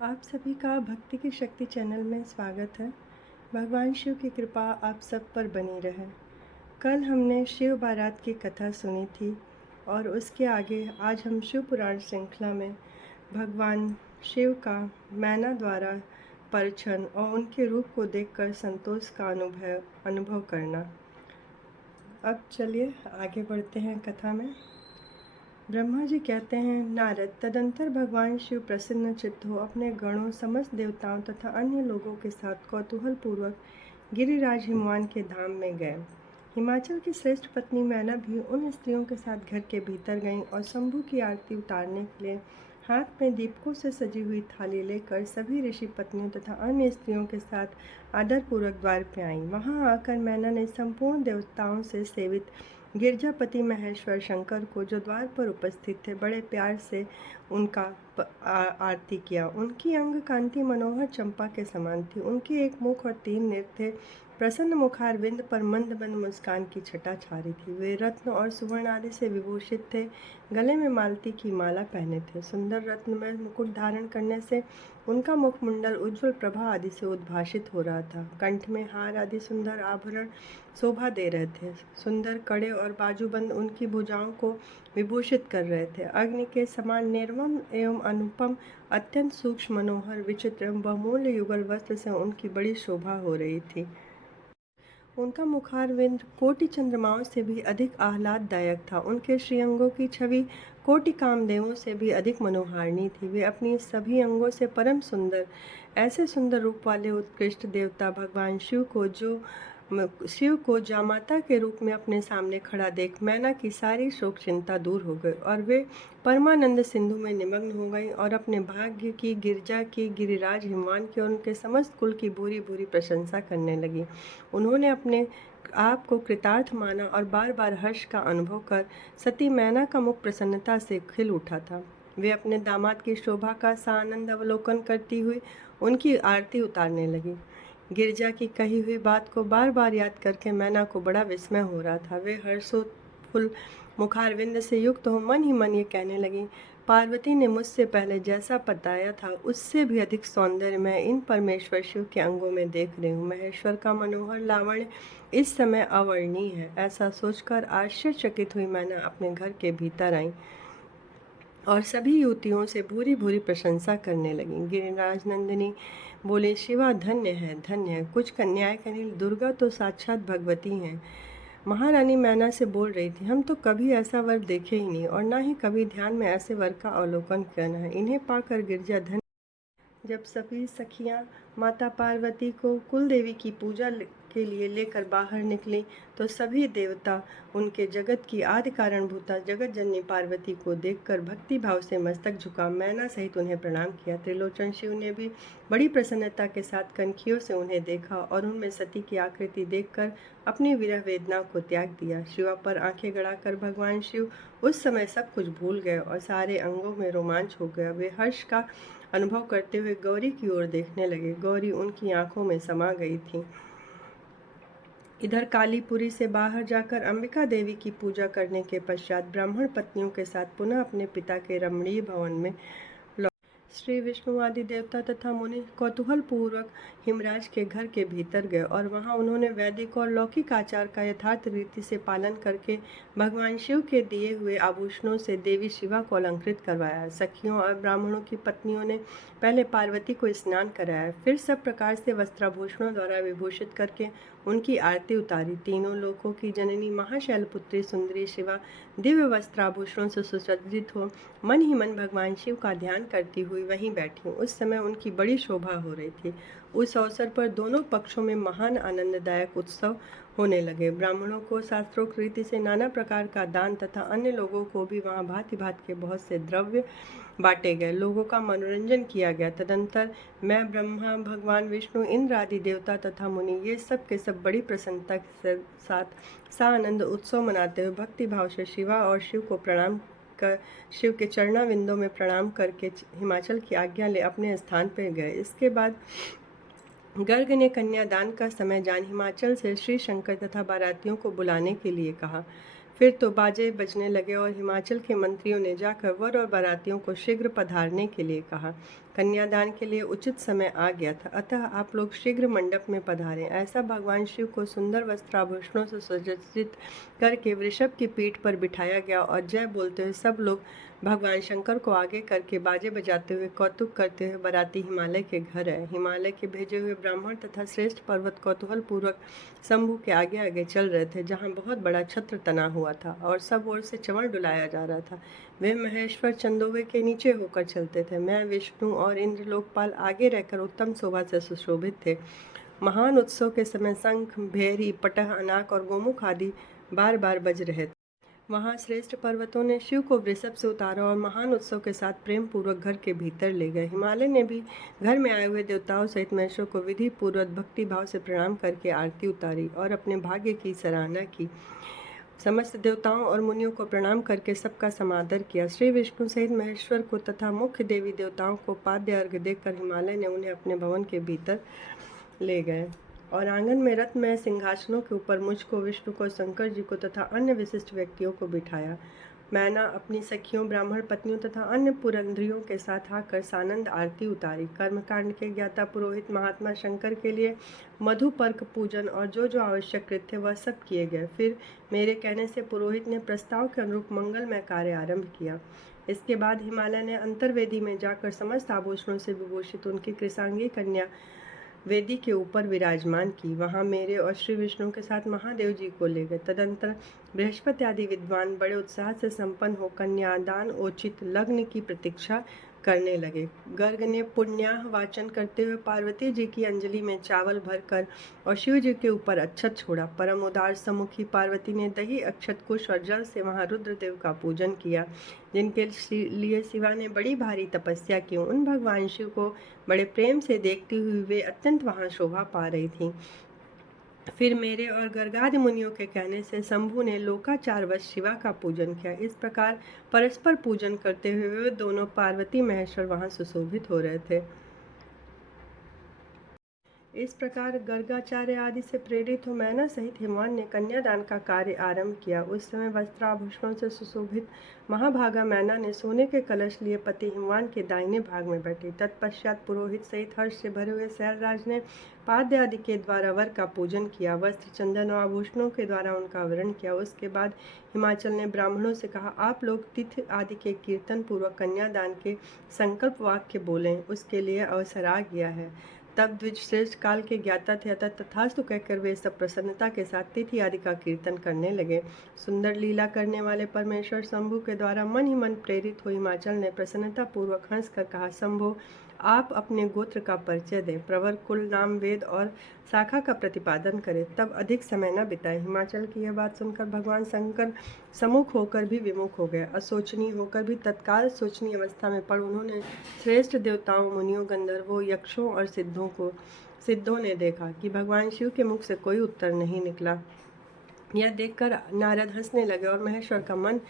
आप सभी का भक्ति की शक्ति चैनल में स्वागत है। भगवान शिव की कृपा आप सब पर बनी रहे। कल हमने शिव बारात की कथा सुनी थी और उसके आगे आज हम शिव पुराण श्रृंखला में भगवान शिव का मैना द्वारा परिछन और उनके रूप को देखकर संतोष का अनुभव करना। अब चलिए आगे बढ़ते हैं कथा में। ब्रह्मा जी कहते हैं, नारद, तदंतर भगवान शिव प्रसन्न चित्त हो अपने गणों, समस्त देवताओं तथा अन्य लोगों के साथ कौतूहल पूर्वक गिरिराज हिमवान के धाम में गए। हिमाचल की श्रेष्ठ पत्नी मैना भी उन स्त्रियों के साथ घर के भीतर गईं और शंभु की आरती उतारने के लिए हाथ में दीपकों से सजी हुई थाली लेकर सभी ऋषि पत्नियों तथा अन्य स्त्रियों के साथ आदरपूर्वक द्वार पर आईं। वहां आकर मैना ने संपूर्ण देवताओं से सेवित गिरजापति महेश्वर शंकर को, जो द्वार पर उपस्थित थे, बड़े प्यार से उनका आरती किया। उनकी अंग कांति मनोहर चंपा के समान थी। उनके एक मुख और 3 नेत्र थे। प्रसन्न मुखार विंद पर मंद मंद मुस्कान की छटा छा रही थी। वे रत्न और सुवर्ण आदि से विभूषित थे। गले में मालती की माला पहने थे। सुंदर रत्नमय मुकुट धारण करने से उनका मुखमंडल उज्ज्वल प्रभा आदि से उद्भाषित हो रहा था। कंठ में हार आदि सुंदर आभूषण शोभा दे रहे थे। सुंदर कड़े और बाजूबंद उनकी भुजाओं को विभूषित कर रहे थे। अग्नि के समान निर्मम एवं अनुपम, अत्यंत सूक्ष्म, मनोहर, विचित्र एवं बहुमूल्य युगल वस्त्र से उनकी बड़ी शोभा हो रही थी। उनका मुखारविंद कोटि चंद्रमाओं से भी अधिक आह्लाददायक था। उनके श्रीअंगों की छवि कोटि कामदेवों से भी अधिक मनोहारिणी थी। वे अपनी सभी अंगों से परम सुंदर, ऐसे सुंदर रूप वाले उत्कृष्ट देवता भगवान शिव को जामाता के रूप में अपने सामने खड़ा देख मैना की सारी शोक चिंता दूर हो गई और वे परमानंद सिंधु में निमग्न हो गई और अपने भाग्य की, गिरजा की, गिरिराज हिमवान की और उनके समस्त कुल की भूरी भूरी प्रशंसा करने लगी। उन्होंने अपने आप को कृतार्थ माना और बार बार हर्ष का अनुभव कर सती मैना का मुख प्रसन्नता से खिल उठा था। वे अपने दामाद की शोभा का सानंद अवलोकन करती हुई उनकी आरती उतारने लगी। गिरजा की कही हुई बात को बार बार याद करके मैना को बड़ा विस्मय हो रहा था। वे हर्षोत्फुल्ल मुखारविंद से युक्त हो मन ही मन ये कहने लगी, पार्वती ने मुझसे पहले जैसा बताया था उससे भी अधिक सौंदर्य मैं इन परमेश्वर शिव के अंगों में देख रही हूँ। महेश्वर का मनोहर लावण्य इस समय अवर्णीय है। ऐसा सोचकर आश्चर्यचकित हुई मैना अपने घर के भीतर आई और सभी युवतियों से भूरी भूरी प्रशंसा करने लगी। गिरिराज नंदिनी बोले, शिवा धन्य है, धन्य है। कुछ कन्याएं कहीं दुर्गा तो साक्षात भगवती हैं। महारानी मैना से बोल रही थी, हम तो कभी ऐसा वर देखे ही नहीं और ना ही कभी ध्यान में ऐसे वर का अवलोकन करना है। इन्हें पाकर गिरजा धन्य। जब सभी सखियां माता पार्वती को कुल देवी की पूजा के लिए लेकर बाहर निकली तो सभी देवता उनके जगत की आदि कारणभूता जगत जननी पार्वती को देखकर भक्ति भाव से मस्तक झुका मैना सहित उन्हें प्रणाम किया। त्रिलोचन शिव ने भी बड़ी प्रसन्नता के साथ कनखियों से उन्हें देखा और उनमें सती की आकृति देखकर अपनी विरह वेदना को त्याग दिया। शिवा पर आंखें गड़ाकर भगवान शिव उस समय सब कुछ भूल गए और सारे अंगों में रोमांच हो गया। वे हर्ष का अनुभव करते हुए गौरी की ओर देखने लगे। गौरी उनकी आंखों में समा गई थी। इधर कालीपुरी से बाहर जाकर अंबिका देवी की पूजा करने के पश्चात ब्राह्मण पत्नियों के साथ पुनः अपने पिता के रमणीय भवन में श्री विष्णु आदि देवता तथा मुनि कौतूहल पूर्वक हिमराज के घर के भीतर गए और वहां उन्होंने वैदिक और लौकिक आचार का यथार्थ रीति से पालन करके भगवान शिव के दिए हुए आभूषणों से देवी शिवा को अलंकृत करवाया। सखियों और ब्राह्मणों की पत्नियों ने पहले पार्वती को स्नान कराया, फिर सब प्रकार से वस्त्राभूषणों द्वारा विभूषित करके उनकी आरती उतारी। तीनों लोकों की जननी महाशैलपुत्री सुंदरी शिवा दिव्य वस्त्राभूषणों से सुसज्जित हो मन ही मन भगवान शिव का ध्यान करती हुई वहीं बैठी। उस समय उनकी बड़ी शोभा हो रही थी। उस अवसर पर दोनों पक्षों में महान आनंददायक उत्सव होने लगे। ब्राह्मणों को शास्त्रोक्त रीति से नाना प्रकार का दान तथा अन्य लोगों को भी वहाँ भांति भांति के बहुत से द्रव्य बांटे गए। लोगों का मनोरंजन किया गया। तदंतर मैं, ब्रह्मा, भगवान विष्णु, इंद्र आदि देवता तथा मुनि ये सब के सब बड़ी प्रसन्नता के साथ सानंद उत्सव मनाते हुए भक्ति भाव से शिवा और शिव को प्रणाम कर शिव के चरणाविंदों में प्रणाम करके हिमाचल की आज्ञा ले अपने स्थान पर गए। इसके बाद गर्ग ने कन्यादान का समय जान हिमाचल से श्री शंकर तथा बारातियों को बुलाने के लिए कहा। फिर तो बाजे बजने लगे और हिमाचल के मंत्रियों ने जाकर वर और बारातियों को शीघ्र पधारने के लिए कहा। कन्यादान के लिए उचित समय आ गया था, अतः आप लोग शीघ्र मंडप में पधारें। ऐसा भगवान शिव को सुंदर वस्त्राभूषणों से सुसज्जित करके वृषभ की पीठ पर बिठाया गया और जय बोलते हुए सब लोग भगवान शंकर को आगे करके बाजे बजाते हुए कौतुक करते हुए बाराती हिमालय के घर आए। हिमालय के भेजे हुए ब्राह्मण तथा श्रेष्ठ पर्वत कौतूहल पूर्वक शंभू के आगे आगे चल रहे थे, जहाँ बहुत बड़ा छत्र तना हुआ था और सब ओर से चंवर डुलाया जा रहा था। वे महेश्वर चंदोवे के नीचे होकर चलते थे। मैं, विष्णु और इंद्र लोकपाल आगे रहकर उत्तम शोभा से सुशोभित थे। महान उत्सव के समय शंख, भेरी, पटह, अनाक और गोमुख आदि बार बार बज रहे थे। वहाँ श्रेष्ठ पर्वतों ने शिव को वृषभ से उतारा और महान उत्सव के साथ प्रेम पूर्वक घर के भीतर ले गए। हिमालय ने भी घर में आए हुए देवताओं सहित महेश्वर को विधि पूर्वक भक्ति भाव से प्रणाम करके आरती उतारी और अपने भाग्य की सराहना की। समस्त देवताओं और मुनियों को प्रणाम करके सबका समादर किया। श्री विष्णु सहित महेश्वर को तथा मुख्य देवी देवताओं को पाद्य अर्घ्य देकर हिमालय ने उन्हें अपने भवन के भीतर ले गए और आंगन में रत्नमय सिंहासनों के ऊपर मुझको, विष्णु को, शंकर जी को तथा अन्य विशिष्ट व्यक्तियों को बिठाया। मैंने अपनी सखियों, ब्राह्मण पत्नियों तथा अन्य पुरंद्रियों के साथ आकर सानंद आरती उतारी। कर्मकांड के ज्ञाता पुरोहित महात्मा शंकर के लिए मधुपर्क पूजन और जो जो आवश्यक कृत्य थे वह सब किए गए। फिर मेरे कहने से पुरोहित ने प्रस्ताव के अनुरूप मंगलमय कार्य आरंभ किया। इसके बाद हिमालय ने अंतर्वेदी में जाकर समस्त आभूषणों से विभूषित उनकी कृशांगी कन्या वेदी के ऊपर विराजमान की। वहाँ मेरे और श्री विष्णु के साथ महादेव जी को ले गए। तदंतर बृहस्पति आदि विद्वान बड़े उत्साह से संपन्न हो कन्यादान उचित लग्न की प्रतीक्षा करने लगे। गर्ग ने पुण्याह वाचन करते हुए पार्वती जी की अंजलि में चावल भरकर और शिव जी के ऊपर अक्षत छोड़ा। परम उदार सम्मुखी पार्वती ने दही, अक्षत, कुश और जल से वहाँ रुद्रदेव का पूजन किया, जिनके लिए शिवा ने बड़ी भारी तपस्या की। उन भगवान शिव को बड़े प्रेम से देखती हुई वे अत्यंत वहाँ शोभा पा रही थीं। फिर मेरे और गर्गादि मुनियों के कहने से शंभु ने लोकाचारवश शिवा का पूजन किया। इस प्रकार परस्पर पूजन करते हुए वे दोनों पार्वती महेश्वर वहाँ सुशोभित हो रहे थे। इस प्रकार गर्गाचार्य आदि से प्रेरित हो मैना सहित हिमवान ने कन्यादान का कार्य आरंभ किया। उस समय वस्त्राभूषणों से सुशोभित महाभागा मैना ने सोने के कलश लिए पति हिमवान के दाहिने भाग में बैठी। तत्पश्चात पुरोहित सहित हर्ष से भरे हुए शैलराज ने पाद्य आदि के द्वारा वर का पूजन किया, वस्त्र, चंदन और आभूषणों के द्वारा उनका आवरण किया। उसके बाद हिमाचल ने ब्राह्मणों से कहा, आप लोग तिथि आदि के कीर्तन पूर्वक कन्यादान के संकल्प वाक्य बोलें, उसके लिए अवसर आ गया है। तब द्विज श्रेष्ठ काल के ज्ञाता थे, अतः तथास्तु कहकर वे सब प्रसन्नता के साथ तिथि आदि का कीर्तन करने लगे। सुंदर लीला करने वाले परमेश्वर शंभु के द्वारा मन ही मन प्रेरित हो हिमाचल ने प्रसन्नता पूर्वक हंस कर कहा, शंभु आप अपने गोत्र का परिचय दें, प्रवर, कुल, नाम, वेद और शाखा का प्रतिपादन करें, तब अधिक समय न बिताए। हिमाचल की यह बात सुनकर भगवान शंकर सम्मुख होकर भी विमुख हो गए। असोचनीय होकर भी तत्काल सोचनीय अवस्था में पड़ उन्होंने श्रेष्ठ देवताओं, मुनियों, गंधर्वों, यक्षों और सिद्धों ने देखा कि भगवान शिव के मुख से कोई उत्तर नहीं निकला। यह देखकर नारद हंसने लगे और महेश्वर का मन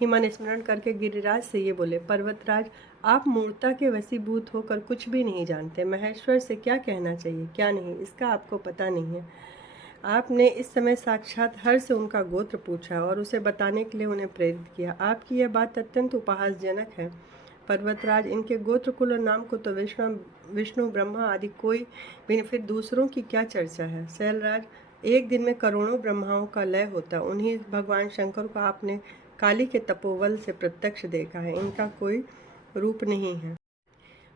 ही मन स्मरण करके गिरिराज से ये बोले, पर्वतराज आप मूर्ता के वशीभूत होकर कुछ भी नहीं जानते। महेश्वर से क्या कहना चाहिए क्या नहीं, इसका आपको पता नहीं है। आपने इस समय साक्षात हर से उनका गोत्र पूछा और उसे बताने के लिए उन्हें प्रेरित किया। आपकी यह बात अत्यंत उपहासजनक है। पर्वतराज, इनके गोत्र, कुल और नाम को तो विष्णु, ब्रह्मा आदि कोई भी, फिर दूसरों की क्या चर्चा है। शैलराज, एक दिन में करोड़ों ब्रह्माओं का लय होता, उन्हीं भगवान शंकर को आपने काली के तपोबल से प्रत्यक्ष देखा है। इनका कोई रूप नहीं है।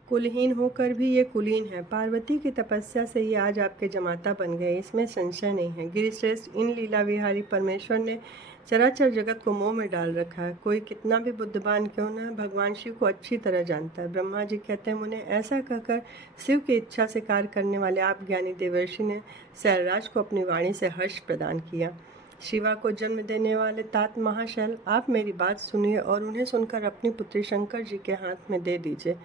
कुलहीन होकर भी ये कुलीन है। पार्वती की तपस्या से ये आज आपके जमाता बन गए, इसमें संशय नहीं है। गिरिश्रेष्ठ, इन लीला विहारी परमेश्वर ने चराचर जगत को मोह में डाल रखा है। कोई कितना भी बुद्धिमान क्यों न भगवान शिव को अच्छी तरह जानता है। ब्रह्मा जी कहते हैं, मुने ऐसा कहकर शिव की इच्छा से कार्य करने वाले आप ज्ञानी देवर्षि ने शैलराज को अपनी वाणी से हर्ष प्रदान किया। शिवा को जन्म देने वाले तात महाशैल, आप मेरी बात सुनिए और उन्हें सुनकर अपनी पुत्री शंकर जी के हाथ में दे दीजिए।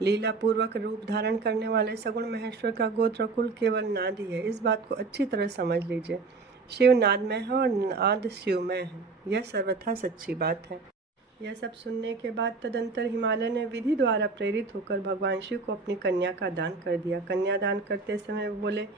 लीला पूर्वक रूप धारण करने वाले सगुण महेश्वर का गोत्र कुल केवल नाद ही है, इस बात को अच्छी तरह समझ लीजिए। शिव नादमय है और नाद शिवमय है, यह सर्वथा सच्ची बात है। यह सब सुनने के बाद तदंतर हिमालय ने विधि द्वारा प्रेरित होकर भगवान शिव को अपनी कन्या का दान कर दिया। कन्यादान करते समय वो बोले,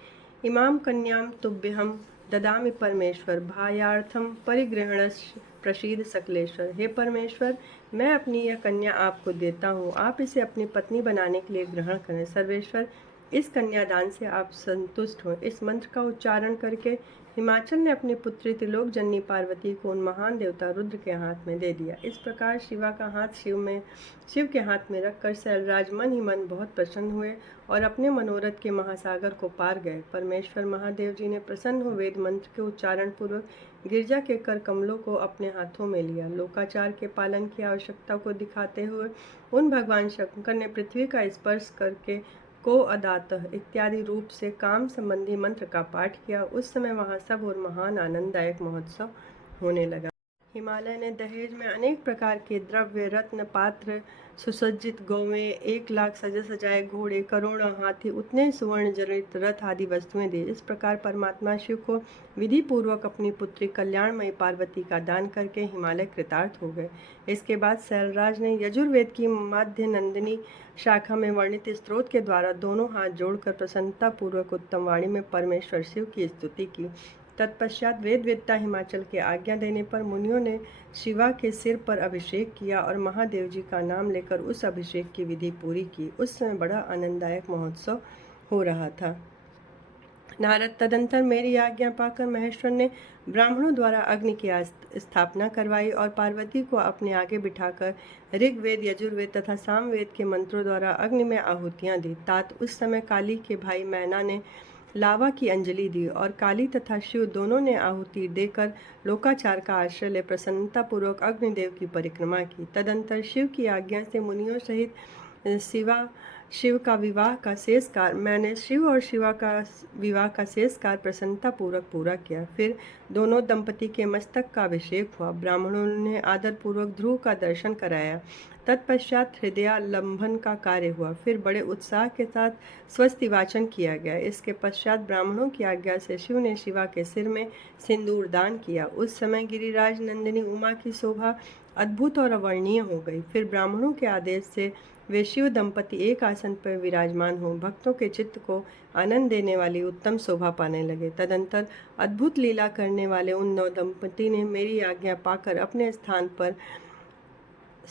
इमाम कन्याम तुभ्यहम ददामि परमेश्वर भायार्थम परिग्रहणस्य प्रसीद सकलेश्वर। हे परमेश्वर, मैं अपनी यह कन्या आपको देता हूँ, आप इसे अपनी पत्नी बनाने के लिए ग्रहण करें। सर्वेश्वर, इस कन्यादान से आप संतुष्ट हों। इस मंत्र का उच्चारण करके हिमाचल ने अपनी पुत्री त्रिलोक जननी पार्वती को उन महान देवता रुद्र के हाथ में दे दिया। इस प्रकार शिवा का हाथ शिव के हाथ में रखकर शैलराज मन ही मन बहुत प्रसन्न हुए और अपने मनोरथ के महासागर को पार गए। परमेश्वर महादेव जी ने प्रसन्न हो वेद मंत्र के उच्चारण पूर्वक गिरजा के कर कमलों को अपने हाथों में लिया। लोकाचार के पालन की आवश्यकता को दिखाते हुए उन भगवान शंकर ने पृथ्वी का स्पर्श करके को अदातः इत्यादि रूप से काम संबंधी मंत्र का पाठ किया। उस समय वहाँ सब और महान आनंददायक महोत्सव होने लगा। हिमालय ने दहेज में अनेक प्रकार के द्रव्य, रत्न, पात्र, सुसज्जित गौवें, 1,00,000 सजे सजाए घोड़े, करोड़ों हाथी, उतने सुवर्ण जड़ित रथ आदि वस्तुएं दी। इस प्रकार परमात्मा शिव को विधि पूर्वक अपनी पुत्री कल्याणमयी पार्वती का दान करके हिमालय कृतार्थ हो गए। इसके बाद शैलराज ने यजुर्वेद की मध्य नंदिनी शाखा में वर्णित स्त्रोत के द्वारा दोनों हाथ जोड़कर प्रसन्नता पूर्वक उत्तम वाणी में परमेश्वर शिव की स्तुति की। तत्पश्चात वेदवेत्ता हिमाचल के आज्ञा देने पर मुनियों ने शिवा के सिर पर अभिषेक किया और महादेव जी का नाम लेकर उस अभिषेक की विधि पूरी की। उस समय बड़ा आनंददायक महोत्सव हो रहा था। नारद तदंतर मेरी आज्ञा पाकर महेश्वर ने ब्राह्मणों द्वारा अग्नि की स्थापना करवाई और पार्वती को अपने आगे बिठाकर ऋग्वेद, यजुर्वेद तथा सामवेद के मंत्रों द्वारा अग्नि में आहुतियाँ दी। तात उस समय काली के भाई मैना ने लावा की अंजलि दी और काली तथा शिव दोनों ने आहुति देकर लोकाचार का आश्रय ले प्रसन्नतापूर्वक अग्निदेव की परिक्रमा की। तदंतर शिव की आज्ञा से मुनियों सहित शिव का विवाह का शेष कार्य मैंने शिव और शिवा का विवाह का शेष कार्य प्रसन्नतापूर्वक पूरा किया। फिर दोनों दंपति के मस्तक का अभिषेक हुआ। ब्राह्मणों ने आदरपूर्वक ध्रुव का दर्शन कराया। तत्पश्चात हृदयालंबन का कार्य हुआ। फिर बड़े उत्साह के साथ स्वस्ति वाचन किया गया। इसके पश्चात ब्राह्मणों की आज्ञा से शिव ने शिवा के सिर में सिंदूर दान किया। उस समय गिरिराज नंदिनी उमा की शोभा अद्भुत और अवर्णीय हो गई। फिर ब्राह्मणों के आदेश से वे शिव दंपति एक आसन पर विराजमान हो भक्तों के चित्त को आनंद देने वाली उत्तम शोभा पाने लगे। तदंतर अद्भुत लीला करने वाले उन नौ दंपति ने मेरी आज्ञा पाकर अपने स्थान पर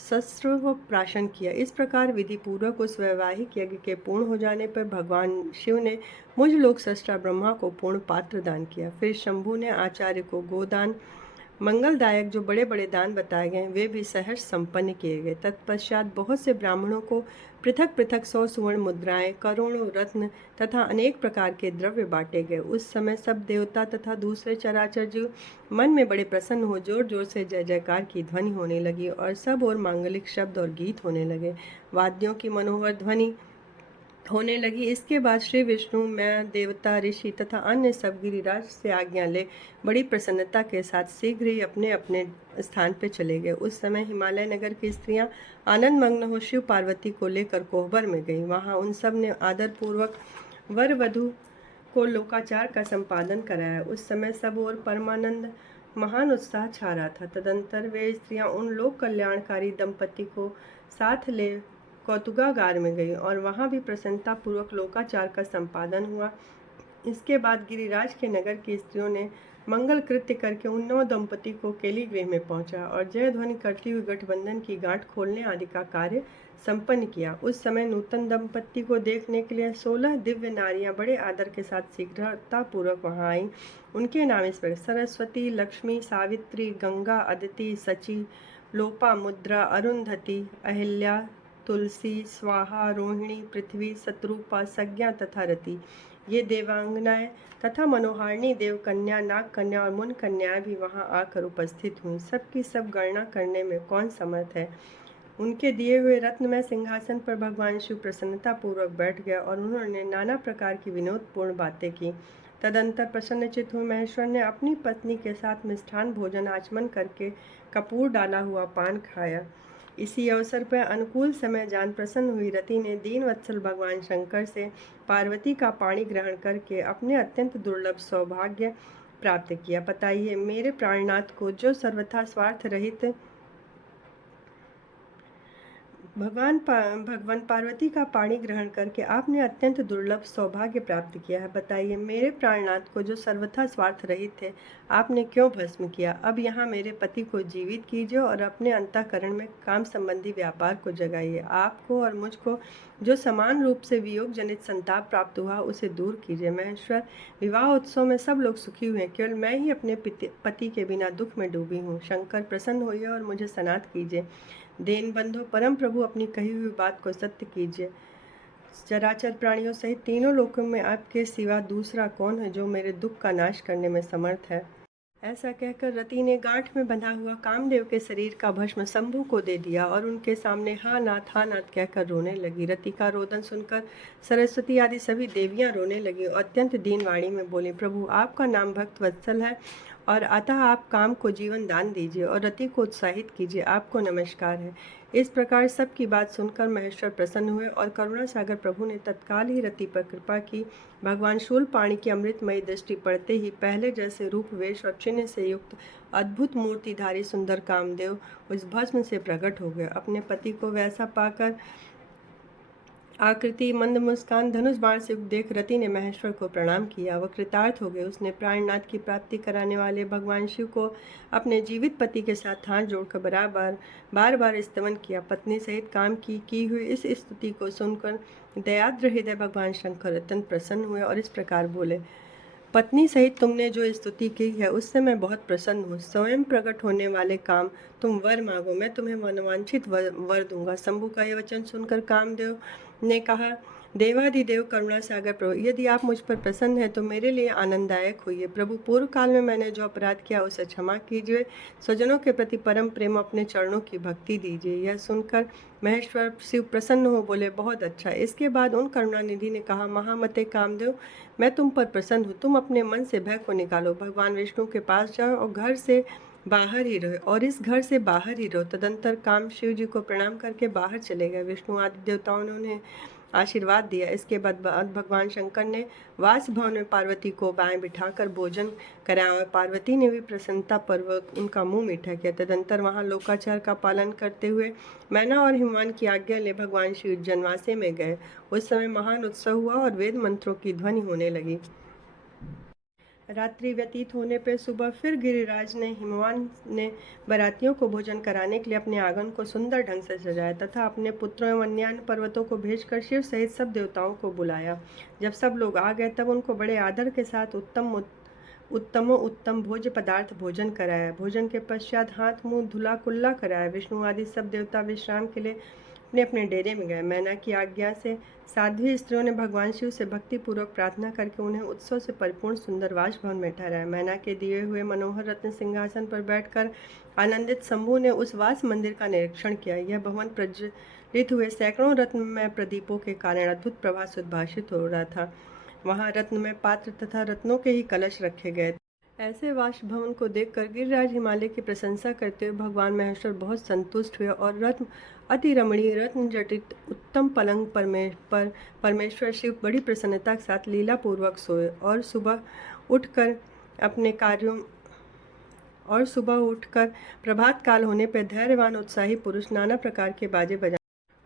शस्त्र प्राशन किया। इस प्रकार विधि पूर्वक उस वैवाहिक यज्ञ के पूर्ण हो जाने पर भगवान शिव ने मुझ लोक सृष्टा ब्रह्मा को पूर्ण पात्र दान किया। फिर शंभु ने आचार्य को गोदान, मंगलदायक जो बड़े बड़े दान बताए गए वे भी सहर्ष संपन्न किए गए। तत्पश्चात बहुत से ब्राह्मणों को पृथक पृथक 100 सुवर्ण मुद्राएं, करोड़ों रत्न तथा अनेक प्रकार के द्रव्य बांटे गए। उस समय सब देवता तथा दूसरे चराचर जीव मन में बड़े प्रसन्न हो जोर जोर से जय जयकार की ध्वनि होने लगी और सब और मांगलिक शब्द और गीत होने लगे। वाद्यों की मनोहर ध्वनि होने लगी। इसके बाद श्री विष्णु, मैं, देवता, ऋषि तथा अन्य सब गिरिराज से आज्ञा ले बड़ी प्रसन्नता के साथ शीघ्र ही अपने अपने स्थान पर चले गए। उस समय हिमालय नगर की स्त्रियां आनंद मग्न हो शिव पार्वती को लेकर कोहबर में गईं। वहां उन सब ने आदरपूर्वक वर वधु को लोकाचार का संपादन कराया। उस समय सब और परमानंद महान उत्साह छा रहा था। तदंतर वे स्त्रियां उन लोक कल्याणकारी दंपति को साथ ले कौतुकागार में गई और वहां भी प्रसन्नता पूर्वक लोकाचार का संपादन हुआ। इसके बाद गिरिराज के नगर की स्त्रियों ने मंगल कृत्य करके उन 9 दंपति को केली गृह में पहुंचा और जय ध्वनि करती हुई गठबंधन की गांठ खोलने आदि का कार्य संपन्न किया। उस समय नूतन दंपति को देखने के लिए 16 दिव्य नारियां बड़े आदर के साथ शीघ्रता पूर्वक वहां आईं। उनके नाम इस प्रकार सरस्वती, लक्ष्मी, सावित्री, गंगा, अदिति, सची, लोपा, मुद्रा, अरुंधति, अहिल्या, तुलसी, स्वाहा, रोहिणी, पृथ्वी, शत्रुपा, संज्ञा तथा रति। ये देवांगनाएं तथा मनोहारिणी देव कन्या, नाग कन्या और मुन कन्याएं भी वहां आकर उपस्थित हुईं। सबकी सब गणना करने में कौन समर्थ है। उनके दिए हुए रत्नमय सिंहासन पर भगवान शिव प्रसन्नता पूर्वक बैठ गया और उन्होंने नाना प्रकार की विनोदपूर्ण बातें की। तदंतर प्रसन्नचित्त हुए महेश्वर ने अपनी पत्नी के साथ मिष्ठान भोजन आचमन करके कपूर डाला हुआ पान खाया। इसी अवसर पर अनुकूल समय जान प्रसन्न हुई रति ने दीन वत्सल भगवान शंकर से पार्वती का पाणी ग्रहण करके अपने अत्यंत दुर्लभ सौभाग्य प्राप्त किया। बताइए मेरे प्राणनाथ को जो सर्वथा स्वार्थ रहित भगवान पार्वती का पाणी ग्रहण करके आपने अत्यंत दुर्लभ सौभाग्य प्राप्त किया है। बताइए, मेरे प्राणनाथ को जो सर्वथा स्वार्थ रहित थे, आपने क्यों भस्म किया? अब यहाँ मेरे पति को जीवित कीजिए और अपने अंतःकरण में काम संबंधी व्यापार को जगाइए। आपको और मुझको जो समान रूप से वियोग जनित संताप प्राप्त हुआ, उसे दूर कीजिए। महेश्वर, विवाह उत्सव में सब लोग सुखी हुए, केवल मैं ही अपने पति के बिना दुख में डूबी हूँ। शंकर, प्रसन्न होइए और मुझे सनाथ कीजिए। देन बंधु, परम प्रभु, अपनी कही हुई बात को सत्य कीजिए। चराचर प्राणियों सहित तीनों लोकों में आपके सिवा दूसरा कौन है जो मेरे दुख का नाश करने में समर्थ है? ऐसा कहकर रति ने गांठ में बंधा हुआ कामदेव के शरीर का भस्म शंभु को दे दिया और उनके सामने हा नाथ कहकर रोने लगी। रति का रोदन सुनकर सरस्वती आदि सभी देवियां रोने लगी और अत्यंत दीन वाणी में बोली, प्रभु, आपका नाम भक्त वत्सल है और अतः आप काम को जीवन दान दीजिए और रति को उत्साहित कीजिए। आपको नमस्कार है। इस प्रकार सबकी बात सुनकर महेश्वर प्रसन्न हुए और करुणा सागर प्रभु ने तत्काल ही रति पर कृपा की। भगवान शूलपाणी की अमृतमयी दृष्टि पड़ते ही पहले जैसे रूप, वेश और चिन्ह से युक्त अद्भुत मूर्तिधारी सुंदर कामदेव उस भस्म से प्रकट हो गए। अपने पति को वैसा पाकर आकृति मंद मुस्कान धनुष बाण से देख रति ने महेश्वर को प्रणाम किया। वह कृतार्थ हो गए। उसने प्राणनाथ की प्राप्ति कराने वाले भगवान शिव को अपने जीवित पति के साथ हाथ जोड़कर बार बार स्तवन किया। पत्नी सहित काम की हुई इस स्तुति को सुनकर दयाद्र हृदय भगवान शंकर अत्यंत प्रसन्न हुए और इस प्रकार बोले, पत्नी सहित तुमने जो स्तुति की है उससे मैं बहुत प्रसन्न हूँ। स्वयं प्रकट होने वाले काम, तुम वर मांगो, मैं तुम्हें मनवांछित वर दूंगा। शंभु का यह वचन सुनकर कामदेव ने कहा, देवाधिदेव करुणा सागर प्रभु, यदि आप मुझ पर प्रसन्न हैं तो मेरे लिए आनंददायक होइए। प्रभु, पूर्व काल में मैंने जो अपराध किया उसे क्षमा कीजिए। स्वजनों के प्रति परम प्रेम, अपने चरणों की भक्ति दीजिए। यह सुनकर महेश्वर शिव प्रसन्न हो बोले, बहुत अच्छा। इसके बाद उन करुणानिधि ने कहा, महामते कामदेव, मैं तुम पर प्रसन्न हूँ। तुम अपने मन से भय को निकालो, भगवान विष्णु के पास जाओ और घर से बाहर ही रहो और इस घर से बाहर ही रहो। तदंतर काम शिव जी को प्रणाम करके बाहर चले गए। विष्णु आदि देवताओं ने उन्हें आशीर्वाद दिया। इसके बाद भगवान शंकर ने वास भवन में पार्वती को बाएं बिठाकर भोजन कराया और पार्वती ने भी प्रसन्नता पूर्वक उनका मुंह मीठा किया। तदंतर वहां लोकाचार का पालन करते हुए मैना और हिमवान की आज्ञा ले भगवान शिव जनवासे में गए। उस समय महान उत्सव हुआ और वेद मंत्रों की ध्वनि होने लगी। रात्रि व्यतीत होने पर सुबह फिर गिरिराज ने हिमवान ने बरातियों को भोजन कराने के लिए अपने आंगन को सुंदर ढंग से सजाया तथा अपने पुत्रों एवं अन्य पर्वतों को भेजकर शिव सहित सब देवताओं को बुलाया। जब सब लोग आ गए तब उनको बड़े आदर के साथ उत्तम भोज्य पदार्थ भोजन कराया। भोजन के पश्चात हाथ मुंह धुला कुल्ला कराया। विष्णु आदि सब देवता विश्राम के लिए अपने अपने डेरे में गए। मैना की आज्ञा से साध्वी स्त्रियों ने भगवान शिव से भक्ति पूर्वक प्रार्थना करके उन्हें उत्सव से परिपूर्ण सुंदर वास भवन में ठहराया। मैना के दिए हुए मनोहर रत्न सिंहासन पर बैठकर आनंदित शंभु ने उस वास मंदिर का निरीक्षण किया। यह भवन प्रज्वलित हुए सैकड़ों रत्नमय प्रदीपों के कारण अद्भुत प्रभा से उद्भाषित हो रहा था। वहां रत्नमय पात्र तथा रत्नों के ही कलश रखे गए। ऐसे वास भवन को देखकर गिरिराज हिमालय की प्रशंसा करते हुए भगवान महेश्वर बहुत संतुष्ट हुए और रत्न अति रमणीय रत्न जटित उत्तम पलंग पर परमेश्वर शिव बड़ी प्रसन्नता के साथ लीला पूर्वक सोए और सुबह उठकर प्रभात काल होने पर धैर्यवान उत्साही पुरुष नाना प्रकार के बाजे बजाए।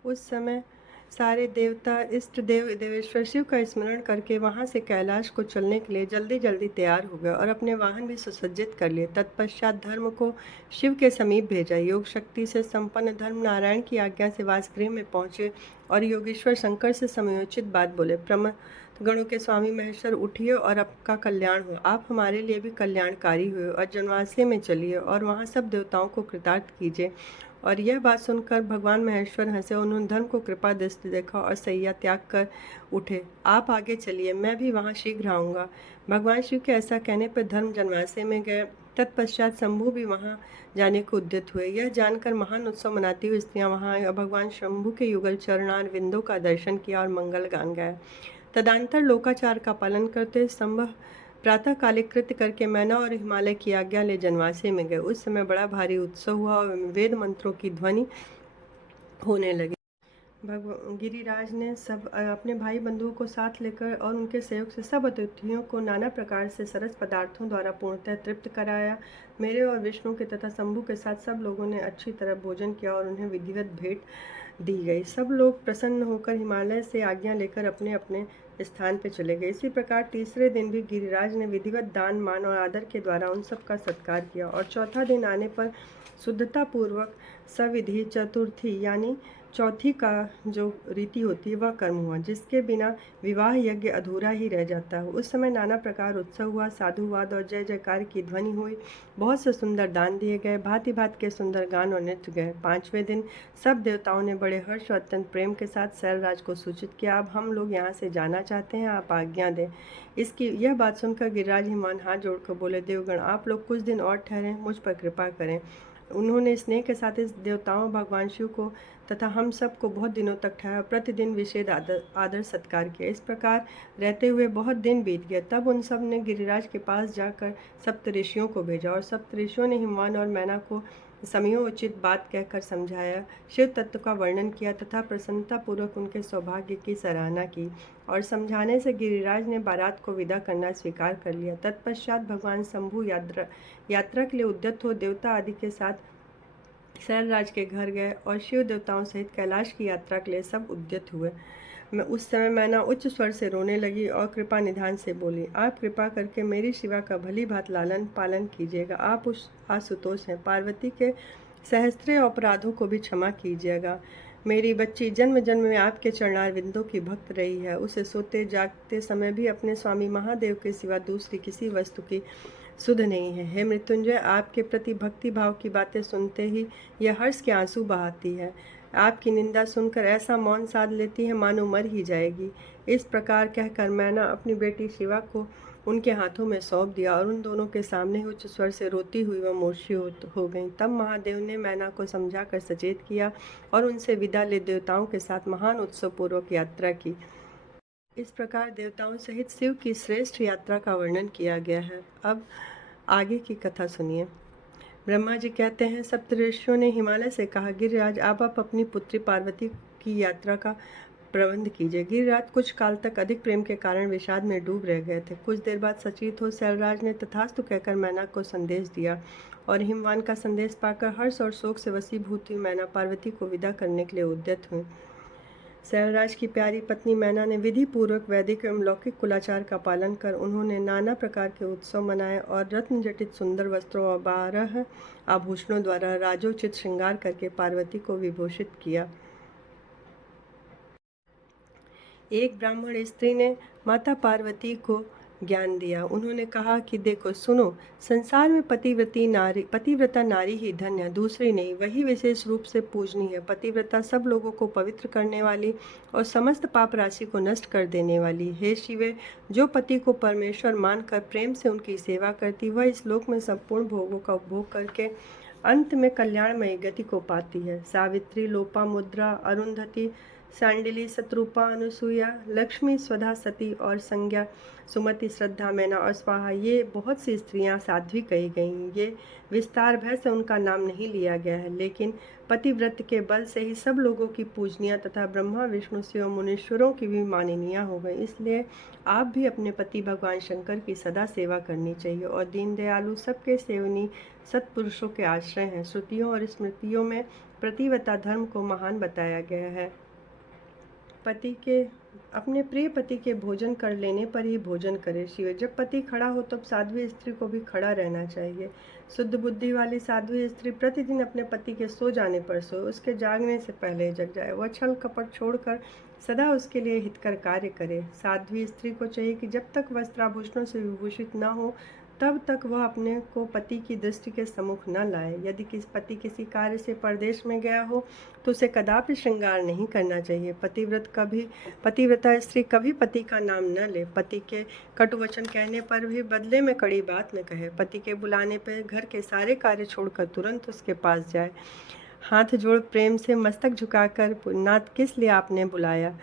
उस समय सारे देवता इष्ट देव देवेश्वर शिव का स्मरण करके वहां से कैलाश को चलने के लिए जल्दी जल्दी तैयार हो गए और अपने वाहन भी सुसज्जित कर लिए। तत्पश्चात धर्म को शिव के समीप भेजा। योग शक्ति से संपन्न धर्म नारायण की आज्ञा से वासगृह में पहुंचे और योगेश्वर शंकर से समयोचित बात बोले, गणों के स्वामी महेश्वर, उठिए और आपका कल्याण हो। आप हमारे लिए भी कल्याणकारी हुए और जनवासे में चलिए और वहाँ सब देवताओं को कृतार्थ कीजिए। और यह बात सुनकर भगवान महेश्वर हंसे। उन्होंने धर्म को कृपा दृष्टि देखा और सैया त्याग कर उठे। आप आगे चलिए, मैं भी वहाँ शीघ्र आऊँगा। भगवान शिव के ऐसा कहने पर धर्म जनवासे में गए। तत्पश्चात शंभु भी वहाँ जाने को उद्यत हुए। यह जानकर महान उत्सव मनाती हुई स्त्रियाँ वहाँ भगवान शंभु के युगल चरणार विंदों का दर्शन किया और मंगल गान गाया। तदंतर लोकाचार का पालन करते संभव प्रातःकालिक कृत्य करके मैना और हिमालय की आज्ञा ले जनवासे में गए। उस समय बड़ा भारी उत्सव हुआ और वेद मंत्रों की ध्वनि होने लगी। गिरिराज ने सब अपने भाई बंधुओं को साथ लेकर और उनके सहयोग से सब अतिथियों को नाना प्रकार से सरस पदार्थों द्वारा पूर्णतः तृप्त कराया। मेरे और विष्णु के तथा शंभु के साथ सब लोगों ने अच्छी तरह भोजन किया और उन्हें विधिवत भेंट दी गई। सब लोग प्रसन्न होकर हिमालय से आज्ञा लेकर अपने अपने स्थान पर चले गए। इसी प्रकार तीसरे दिन भी गिरिराज ने विधिवत दान मान और आदर के द्वारा उन सब का सत्कार किया और चौथा दिन आने पर शुद्धता पूर्वक सविधि चतुर्थी यानी चौथी का जो रीति होती है वह कर्म हुआ, जिसके बिना विवाह यज्ञ अधूरा ही रह जाता है। उस समय नाना प्रकार उत्सव हुआ, साधुवाद और जय जयकार की ध्वनि हुई, बहुत से सुंदर दान दिए गए, भांति भांति के सुंदर गान और नृत्य गए। पांचवें दिन सब देवताओं ने बड़े हर्ष और अत्यंत प्रेम के साथ शैलराज को सूचित किया, अब हम लोग यहाँ से जाना चाहते हैं, आप आज्ञा दें। इसकी यह बात सुनकर गिरिराज हिमान हाथ जोड़कर बोले, देवगण आप लोग कुछ दिन और ठहरें, मुझ पर कृपा करें। उन्होंने स्नेह के साथ इस देवताओं भगवान शिव को तथा हम सब को बहुत दिनों तक ठहरा, प्रतिदिन विशेष आदर सत्कार किया। इस प्रकार रहते हुए बहुत दिन बीत गए। तब उन सब ने गिरिराज के पास जाकर सप्तऋषियों को भेजा और सप्तऋषियों ने हिमवान और मैना को समयोचित बात कहकर समझाया, शिव तत्व का वर्णन किया तथा प्रसन्नतापूर्वक उनके सौभाग्य की सराहना की और समझाने से गिरिराज ने बारात को विदा करना स्वीकार कर लिया। तत्पश्चात भगवान शंभु यात्रा के लिए उद्यत हो देवता आदि के साथ शैलराज के घर गए और शिव देवताओं सहित कैलाश की यात्रा के लिए सब उद्यत हुए। उस समय मैना उच्च स्वर से रोने लगी और कृपा निधान से बोली, आप कृपा करके मेरी शिवा का भली भांति लालन पालन कीजिएगा। आप उस आशुतोष हैं, पार्वती के सहस्त्रों अपराधों को भी क्षमा कीजिएगा। मेरी बच्ची जन्म जन्म में आपके चरणारविंदों की भक्त रही है, उसे सोते जागते समय भी अपने स्वामी महादेव के सिवा दूसरी किसी वस्तु की सुध नहीं है। हे मृत्युंजय, आपके प्रति भक्ति भाव की बातें सुनते ही यह हर्ष के आंसू बहाती है। आपकी निंदा सुनकर ऐसा मौन साध लेती है मानो मर ही जाएगी। इस प्रकार कहकर मैना अपनी बेटी शिवा को उनके हाथों में सौंप दिया और उन दोनों के सामने उच्च स्वर से रोती हुई वह मूर्छी हो गई। तब महादेव ने मैना को समझाकर सचेत किया और उनसे विदा ले देवताओं के साथ महान उत्सव पूर्वक यात्रा की। इस प्रकार देवताओं सहित शिव की श्रेष्ठ यात्रा का वर्णन किया गया है। अब आगे की कथा सुनिए। ब्रह्मा जी कहते हैं, सप्तऋषियों ने हिमालय से कहा, गिरिराज आप अपनी पुत्री पार्वती की यात्रा का प्रबंध कीजिए। गिरिराज कुछ काल तक अधिक प्रेम के कारण विषाद में डूब रह गए थे। कुछ देर बाद सचेत हो शैलराज ने तथास्तु कहकर मैना को संदेश दिया और हिमवान का संदेश पाकर हर्ष और शोक से वशीभूत हुई मैना पार्वती को विदा करने के लिए उद्यत हुई। शैलराज की प्यारी पत्नी मैना ने विधि पूर्वक वैदिक एवं लौकिक कुलाचार का पालन कर उन्होंने नाना प्रकार के उत्सव मनाए और रत्न जटित सुंदर वस्त्रों और 12 आभूषणों द्वारा राजोचित श्रृंगार करके पार्वती को विभूषित किया। एक ब्राह्मण स्त्री ने माता पार्वती को ज्ञान दिया। उन्होंने कहा कि देखो सुनो, संसार में पतिव्रता नारी ही धन्य, दूसरी नहीं, वही विशेष रूप से पूजनीय है। पतिव्रता सब लोगों को पवित्र करने वाली और समस्त पाप राशि को नष्ट कर देने वाली। हे शिवे, जो पति को परमेश्वर मानकर प्रेम से उनकी सेवा करती, वह इस लोक में संपूर्ण भोगों का उपभोग करके अंत में कल्याणमयी गति को पाती है। सावित्री, लोपामुद्रा, अरुंधति, सांडिली, शत्रुपा, अनुसुईया, लक्ष्मी, स्वधा, सती और संज्ञा, सुमति, श्रद्धा, मैना और स्वाहा, ये बहुत सी स्त्रियां साध्वी कही गईं। ये विस्तार भय से उनका नाम नहीं लिया गया है, लेकिन पतिव्रत के बल से ही सब लोगों की पूजनीय तथा ब्रह्मा विष्णु शिव मुनीश्वरों की भी माननीय हो गई। इसलिए आप भी अपने पति भगवान शंकर की सदा सेवा करनी चाहिए और दीन दयालु सबके सेवनी सत्पुरुषों के आश्रय हैं। श्रुतियों और स्मृतियों में प्रतिव्रता धर्म को महान बताया गया है। अपने प्रिय पति के भोजन कर लेने पर ही भोजन करे। शिव, जब पति खड़ा हो तब साध्वी स्त्री को भी खड़ा रहना चाहिए। शुद्ध बुद्धि वाली साध्वी स्त्री प्रतिदिन अपने पति के सो जाने पर सोए, उसके जागने से पहले जग जाए। वह छल कपट छोड़कर सदा उसके लिए हितकर कार्य करे। साध्वी स्त्री को चाहिए कि जब तक वस्त्राभूषणों से विभूषित न हो तब तक वह अपने को पति की दृष्टि के सम्मुख न लाए। यदि पति किसी कार्य से परदेश में गया हो तो उसे कदापि श्रृंगार नहीं करना चाहिए। पतिव्रता स्त्री कभी पति का नाम न ले। पति के कटु वचन कहने पर भी बदले में कड़ी बात न कहे। पति के बुलाने पर घर के सारे कार्य छोड़कर तुरंत उसके पास जाए। हाथ जोड़ प्रेम से मस्तक झुकाकर, नाथ किस लिए आपने बुलाया,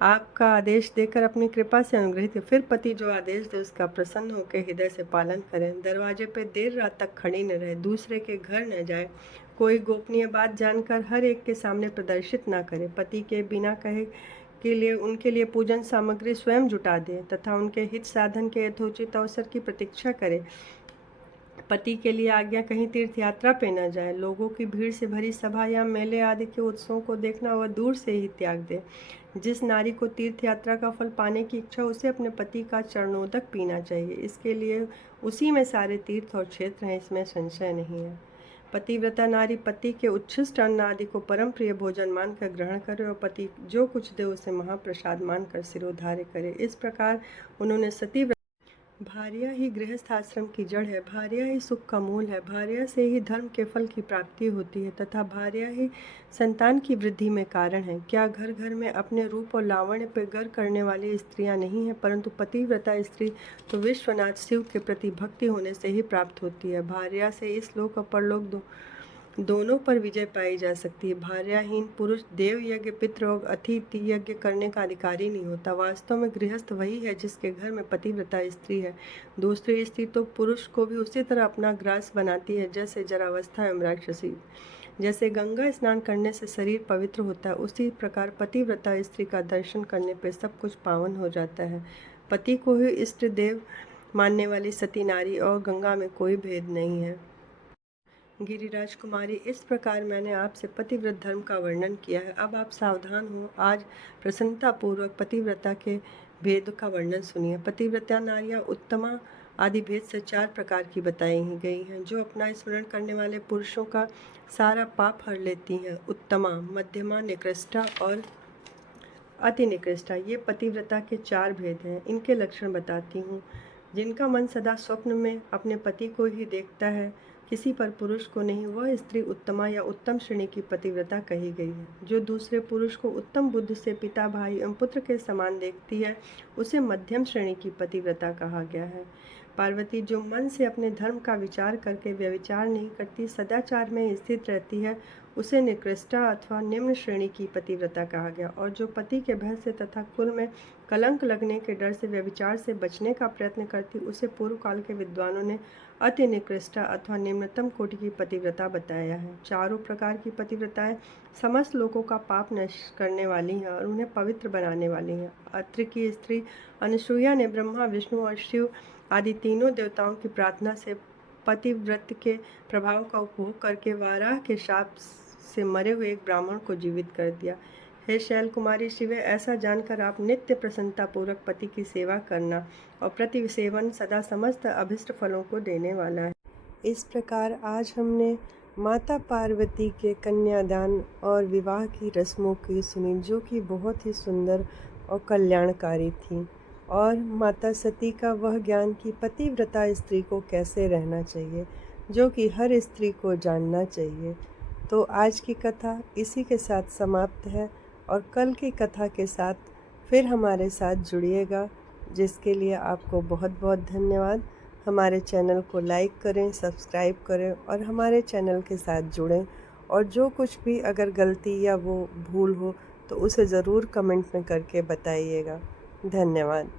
आपका आदेश देकर अपनी कृपा से अनुग्रहित, फिर पति जो आदेश दे उसका प्रसन्न होकर हृदय से पालन करें। दरवाजे पे देर रात तक खड़ी न रहे, दूसरे के घर न जाए, कोई गोपनीय बात जानकर हर एक के सामने प्रदर्शित न करे। पति के बिना कहे के लिए उनके लिए पूजन सामग्री स्वयं जुटा दे तथा उनके हित साधन के यथोचित अवसर की प्रतीक्षा करे। पति के लिए आज्ञा कहीं तीर्थ यात्रा पे न जाए, लोगों की भीड़ से भरी सभा या मेले आदि के उत्सवों को देखना वह दूर से ही त्याग दे। जिस नारी को तीर्थ यात्रा का फल पाने की इच्छा, उसे अपने पति का चरणोदक पीना चाहिए। इसके लिए उसी में सारे तीर्थ और क्षेत्र हैं, इसमें संशय नहीं है। पतिव्रता नारी पति के उच्छिष्ट अन्न आदि को परम प्रिय भोजन मानकर ग्रहण करे और पति जो कुछ दे उसे महाप्रसाद मानकर सिरोधार्य करे। इस प्रकार उन्होंने सती भार्या ही गृहस्थ आश्रम की जड़ है, भार्या ही सुख का मूल है, भार्या से ही धर्म के फल की प्राप्ति होती है तथा भार्या ही संतान की वृद्धि में कारण है। क्या घर घर में अपने रूप और लावण्य पर गर्व करने वाली स्त्रियां नहीं हैं, परंतु पतिव्रता स्त्री तो विश्वनाथ शिव के प्रति भक्ति होने से ही प्राप्त होती है। भार्या से इस लोक और परलोक दोनों पर विजय पाई जा सकती है। भार्याहीन पुरुष देव यज्ञ, पितृ और अतिथि यज्ञ करने का अधिकारी नहीं होता। वास्तव में गृहस्थ वही है जिसके घर में पतिव्रता स्त्री है। दूसरी स्त्री तो पुरुष को भी उसी तरह अपना ग्रास बनाती है जैसे जरावस्था एवं राक्षसी। जैसे गंगा स्नान करने से शरीर पवित्र होता है, उसी प्रकार पतिव्रता स्त्री का दर्शन करने पर सब कुछ पावन हो जाता है। पति को ही इष्ट देव मानने वाली सती नारी और गंगा में कोई भेद नहीं है। गिरिराज कुमारी, इस प्रकार मैंने आपसे पतिव्रत धर्म का वर्णन किया है। अब आप सावधान हो। आज प्रसन्नतापूर्वक पतिव्रता के भेद का वर्णन सुनिए। पतिव्रता नारियां उत्तमा आदि भेद से 4 प्रकार की बताई गई हैं, जो अपना स्मरण करने वाले पुरुषों का सारा पाप हर लेती हैं। उत्तमा, मध्यमा, निकृष्टा और अति निकृष्टा, ये पतिव्रता के 4 भेद हैं। इनके लक्षण बताती हूँ। जिनका मन सदा स्वप्न में अपने पति को ही देखता है, किसी पर पुरुष को नहीं, वह स्त्री उत्तमा या उत्तम श्रेणी की पतिव्रता कही गई है। जो दूसरे पुरुष को उत्तम बुद्धि से पिता, भाई एवं पुत्र के समान देखती है, उसे मध्यम श्रेणी की पतिव्रता कहा गया है। पार्वती, जो मन से अपने धर्म का विचार करके व्यभिचार नहीं करती, सदाचार में स्थित रहती है, उसे निकृष्टा अथवा निम्न श्रेणी की पतिव्रता कहा गया। और जो पति के भय से तथा कुल में कलंक लगने के डर से व्यभिचार से बचने का प्रयत्न करती, उसे पूर्व काल के विद्वानों ने अति निकृष्टा अथवा निम्नतम कोटि की पतिव्रता बताया है। चारों प्रकार की पतिव्रताएं समस्त लोगों का पाप नष्ट करने वाली हैं और उन्हें पवित्र बनाने वाली हैं। अत्रि की स्त्री अनुसूया ने ब्रह्मा, विष्णु और शिव आदि तीनों देवताओं की प्रार्थना से पतिव्रत के प्रभाव का उपभोग करके वाराह के शाप से मरे हुए एक ब्राह्मण को जीवित कर दिया। हे शैल कुमारी शिवे, ऐसा जानकर आप नित्य प्रसन्नता पूर्वक पति की सेवा करना और प्रति सेवन सदा समस्त अभिष्ट फलों को देने वाला है। इस प्रकार आज हमने माता पार्वती के कन्यादान और विवाह की रस्मों की सुनी, जो कि बहुत ही सुंदर और कल्याणकारी थी, और माता सती का वह ज्ञान कि पतिव्रता स्त्री को कैसे रहना चाहिए, जो कि हर स्त्री को जानना चाहिए। तो आज की कथा इसी के साथ समाप्त है और कल की कथा के साथ फिर हमारे साथ जुड़िएगा, जिसके लिए आपको बहुत बहुत धन्यवाद। हमारे चैनल को लाइक करें, सब्सक्राइब करें और हमारे चैनल के साथ जुड़ें। और जो कुछ भी अगर गलती या वो भूल हो तो उसे ज़रूर कमेंट में करके बताइएगा। धन्यवाद।